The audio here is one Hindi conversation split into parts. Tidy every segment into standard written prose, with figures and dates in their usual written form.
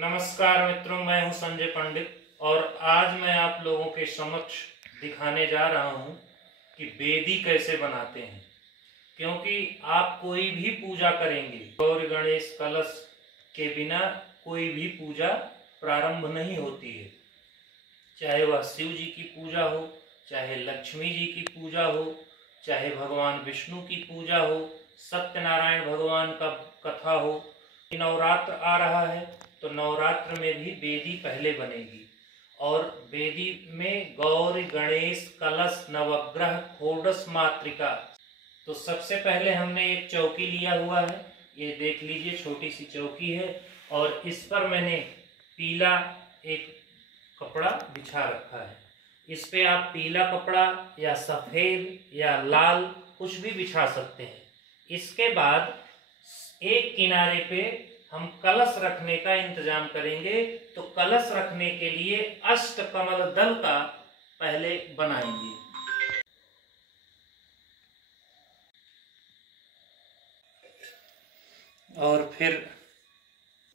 नमस्कार मित्रों, मैं हूं संजय पंडित और आज मैं आप लोगों के समक्ष दिखाने जा रहा हूं कि बेदी कैसे बनाते हैं। क्योंकि आप कोई भी पूजा करेंगे, गौर गणेश कलश के बिना कोई भी पूजा प्रारंभ नहीं होती है। चाहे वह शिव जी की पूजा हो, चाहे लक्ष्मी जी की पूजा हो, चाहे भगवान विष्णु की पूजा हो, सत्यनारायण भगवान का कथा हो। नवरात्र आ रहा है तो नवरात्र में भी बेदी पहले बनेगी और बेदी में गौर गणेश कलश नवग्रह षोडश मातृका। तो सबसे पहले हमने एक चौकी लिया हुआ है, ये देख लीजिए छोटी सी चौकी है और इस पर मैंने पीला एक कपड़ा बिछा रखा है। इस पे आप पीला कपड़ा या सफेद या लाल कुछ भी बिछा सकते हैं। इसके बाद एक किनारे पे हम कलश रखने का इंतजाम करेंगे। तो कलश रखने के लिए अष्टकमल दल का पहले बनाएंगे। और फिर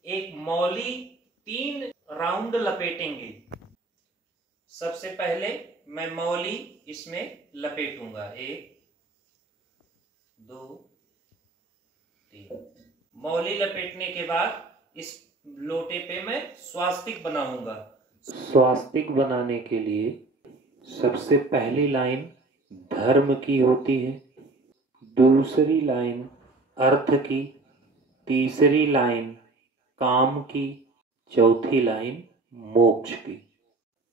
एक मौली 3 राउंड लपेटेंगे। सबसे पहले मैं मौली इसमें लपेटूंगा, 1 2 3। मौली लपेटने के बाद इस लोटे पे मैं स्वास्तिक बनाऊंगा। स्वास्तिक बनाने के लिए सबसे पहली लाइन धर्म की होती है, दूसरी लाइन अर्थ की, तीसरी लाइन काम की, चौथी लाइन मोक्ष की,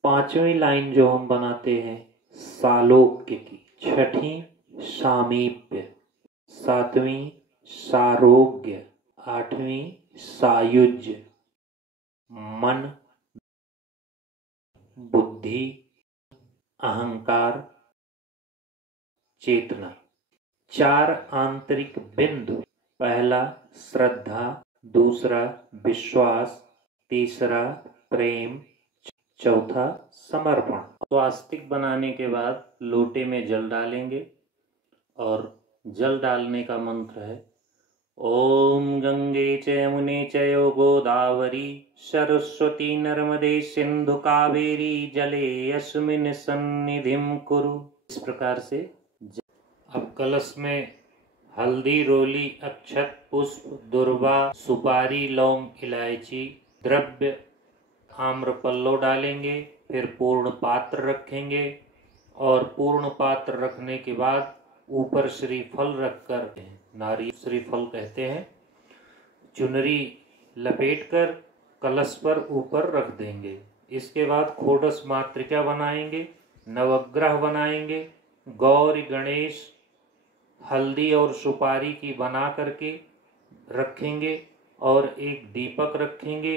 5वीं लाइन जो हम बनाते हैं सालोक्य की, 6ठी सामीप्य, 7वीं सारोग्य, 8वीं सायुज्य, मन, बुद्धि, अहंकार, चेतना। 4 आंतरिक बिंदु, पहला श्रद्धा, दूसरा विश्वास, तीसरा प्रेम, चौथा समर्पण। स्वास्तिक बनाने के बाद लोटे में जल डालेंगे और जल डालने का मंत्र है ओम गंगे च यमुने चैव गोदावरी सरस्वती नर्मदे सिंधु कावेरी जले अस्मिन् सन्निधिं कुरु। इस प्रकार से अब कलश में हल्दी, रोली, अक्षत, पुष्प, दुर्वा, सुपारी, लौंग, इलायची, द्रव्य, आम्रपल्लव डालेंगे। फिर पूर्ण पात्र रखेंगे और पूर्ण पात्र रखने के बाद ऊपर श्रीफल रखकर, नारियल श्रीफल कहते हैं, चुनरी लपेटकर कलश पर ऊपर रख देंगे। इसके बाद षोडश मातृका बनाएंगे, नवग्रह बनाएंगे, गौरी गणेश हल्दी और सुपारी की बना करके रखेंगे और एक दीपक रखेंगे।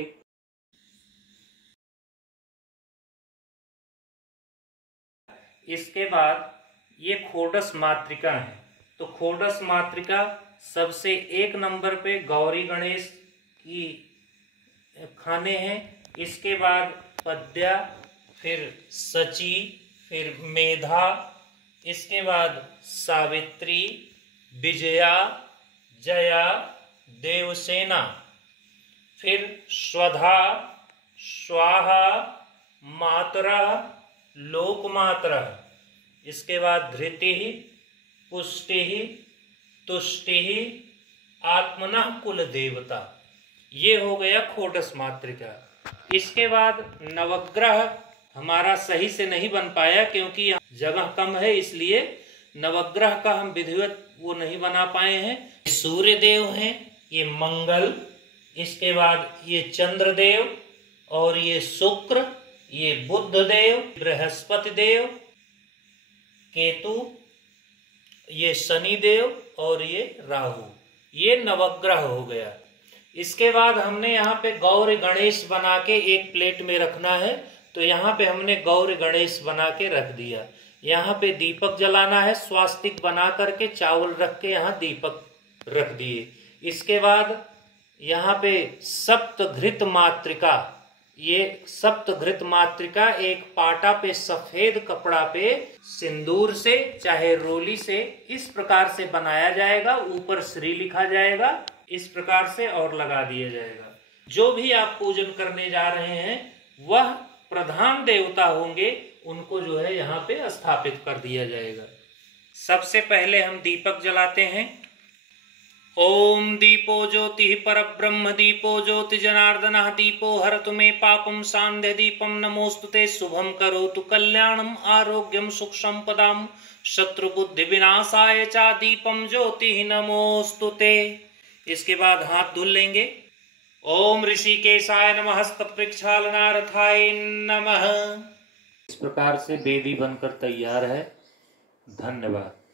इसके बाद ये षोडश मातृका है। तो षोडश मातृका सबसे 1 नंबर पे गौरी गणेश की खाने हैं। इसके बाद पद्या, फिर सची, फिर मेधा, इसके बाद सावित्री, विजया, जया, देवसेना, फिर स्वधा, स्वाहा, मातरा, लोकमात्रा, इसके बाद धृति, पुष्टि, तुष्टि, आत्मना कुल देवता। ये हो गया षोडश मातृका। इसके बाद नवग्रह हमारा सही से नहीं बन पाया क्योंकि जगह कम है, इसलिए नवग्रह का हम विधिवत वो नहीं बना पाए हैं। सूर्य देव हैं, ये मंगल, इसके बाद ये चंद्रदेव और ये शुक्र, ये बुध देव, बृहस्पति देव, केतु, ये शनि देव और ये राहु। ये नवग्रह हो गया। इसके बाद हमने यहाँ पे गौर गणेश बना के एक प्लेट में रखना है। तो यहाँ पे हमने गौर गणेश बना के रख दिया। यहाँ पे दीपक जलाना है, स्वास्तिक बना करके चावल रख के यहाँ दीपक रख दिए। इसके बाद यहाँ पे सप्तघृत मातृका, ये सप्तघृत मातृका एक पाटा पे सफेद कपड़ा पे सिंदूर से चाहे रोली से इस प्रकार से बनाया जाएगा, ऊपर श्री लिखा जाएगा इस प्रकार से और लगा दिया जाएगा। जो भी आप पूजन करने जा रहे हैं वह प्रधान देवता होंगे, उनको जो है यहाँ पे स्थापित कर दिया जाएगा। सबसे पहले हम दीपक जलाते हैं। ओम दीपो ज्योति परब्रह्म दीपो ज्योति जनार्दन दीपो हरतु मे पापम सांध्य दीपम नमोस्तुते शुभम करोतु कल्याणम आरोग्यम सुख संपदाम शत्रु बुद्धि विनाशाय चा दीपम ज्योति नमोस्तुते। इसके बाद हाथ धुल लेंगे। ओम ऋषिकेशाय नमः हस्तप्रक्षालनार्थाय नमः। इस प्रकार से वेदी बनकर तैयार है। धन्यवाद।